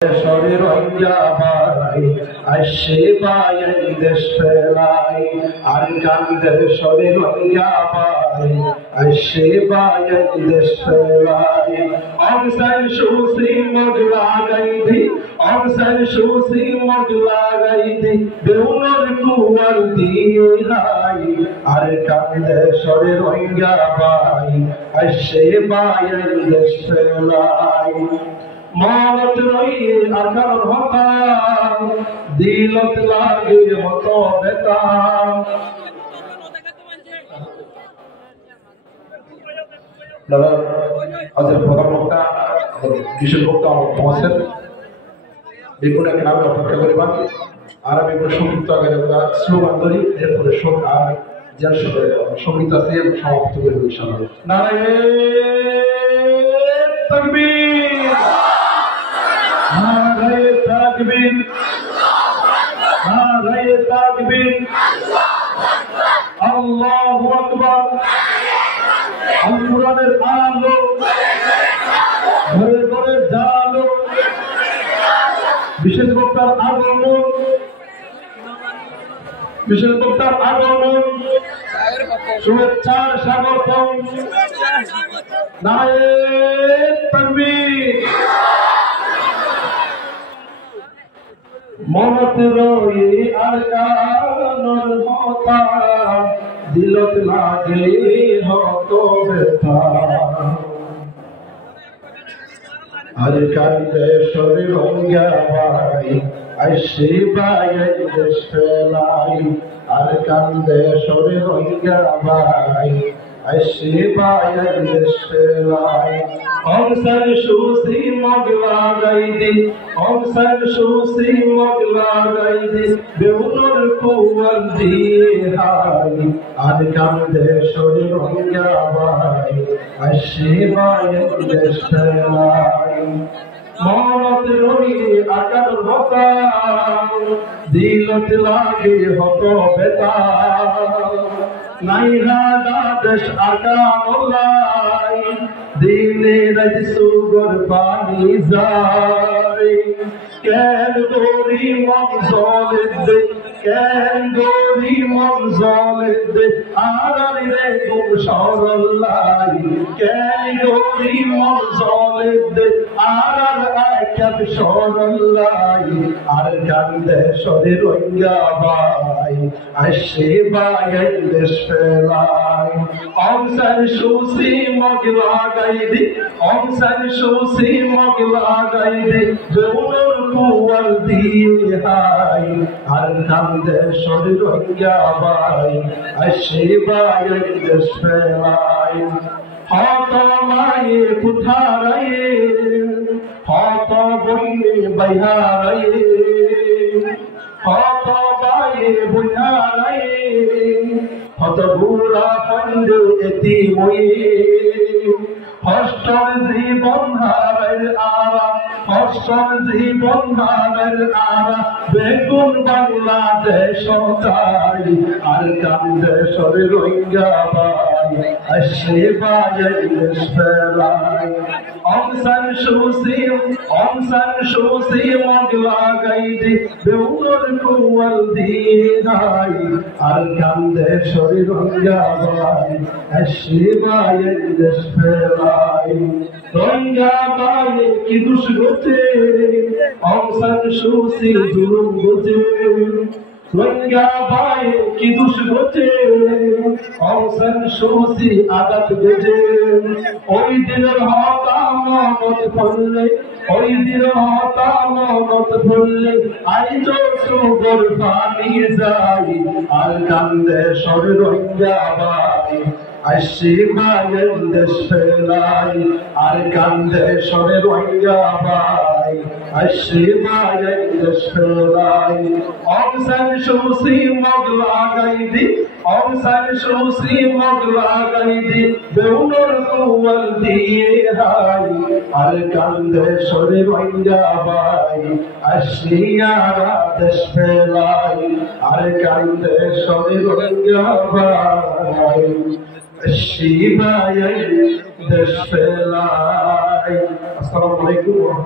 শরীর অঞ্জাবাই আসে বায়াই দেশ ফেলাই আর কান্দের শরীর অঞ্জাবাই আসে বায়াই দেশ ফেলাই অংসার সুসি মগলা গাইদি অংসার সুসি মগলা গাইদি বেউনের কুয়াল দিয়ে হাই আর কান্দের শরীর অঞ্জাবাই আসে বায়াই দেশ ফেলাই মনত রয়ে আকার হতাম দিলত লাগে হত বেতাম দাদা আজের প্রধান বক্তা বিশেষ বক্তা আমার পৌঁছেন দেখুন এক নামে অপেক্ষা করিবা আর আমি একটু সংযুক্ত আগে স্লোগান ধরি এরপরে আর যার সঙ্গীত আছে সমাপ্ত করবো ইনশাআল্লাহ। নারায়ে তাকবীর নারায়ে তাকবীর নারায়ে তাকবীর আল্লাহু আকবার। আল কোরআনের আলো ঘরে ঘরে জালো বিশেষ বক্তার আগমন বিশেষ বক্তার আগমন শুভেচ্ছার স্বাগতম। নারায়ে তাকবীর মনত রয়ে আর কানর হতা দিলত লাগে হত ব্যথা আর কান্দে শরীর অঙ্গাবাই আসে বায়াই দেশ ফেলাই আর কান্দে শরীর অঙ্গাবাই আসে বায়াই দেশ ফেলাই অংসার সুসি মগলা গাইদি অংসার সুসি মগলা গাইদি বেউনের কুয়াল দিয়ে হাই আর কান্দে শরীর অঙ্গাবাই আসে বায়াই দেশ ফেলাই মনত রয়ে আকার হতাম দিলত লাগে হত বেতাম নাইরা দেশ আকামলাই দিনে রাত সুগর পানি যায় কেন গরি মন জলে দে কেন গরি মন জলে দে আর রে গুম সরলাই কেন গরি মন জলে দে আর আকাব সরলাই আর কান্দে শরীর অঙ্গাবাই আসে বায়াই দেশ ফেলাই অংসার সুসি মগলা গাইদি অংসার সুসি মগলা গাইদি বেউনের কুয়াল দিয়ে হাই আর কান্দে শরীর অঙ্গাবাই আসে বায়াই দেশ ফেলাই হত মায়ে কুঠারায়ে হত বইনে বাইহারায়ে হত বায়ে বুঝারায়ে হত বুড়া পন্ডে এতি ময়ে হস্তর জীবন হারের আরা হস্তর জীবন হারের আরা বেগুন বাংলাদেশ চাই আর কান্দে শরীর অঙ্গাবাই আসে বায়াই দেশ ফেলাই অংসার সুসি মগলা গাইদি বেউনের কুয়াল দিয়ে হাই আর কান্দে শরীর অঙ্গাবাই আসে বায়াই দেশ ফেলাই অঙ্গাবাই কি দুষ গোছে অংসার সুসি জুলুম গোছে অঙ্গাবাই কি দুষ গোছে অংসার সুসি আঘাত গোছে ওই দিনের হতাম মত পড়লে ওই দিন হতাম মত পড়লে আইজ সুগর পানি যাই আর কান্দে শরীর অঙ্গাবাই আসে বায়াই দেশ ফেলাই আর কান্দে শরীর অঙ্গাবাই আসে বায়াই দেশ ফেলাই অংসার সুসি মগলা গাইদি অংসার সুসি মগলা গাইদি বেউনের কুয়াল দিয়ে হাই আর কান্দে শরীর অঙ্গাবাই আসে দেশ ফেলাই আর কান্দে শরীর অঙ্গাবাই আসে বায়াই দেশ ফেলাই। আসসালামু আলাইকুম।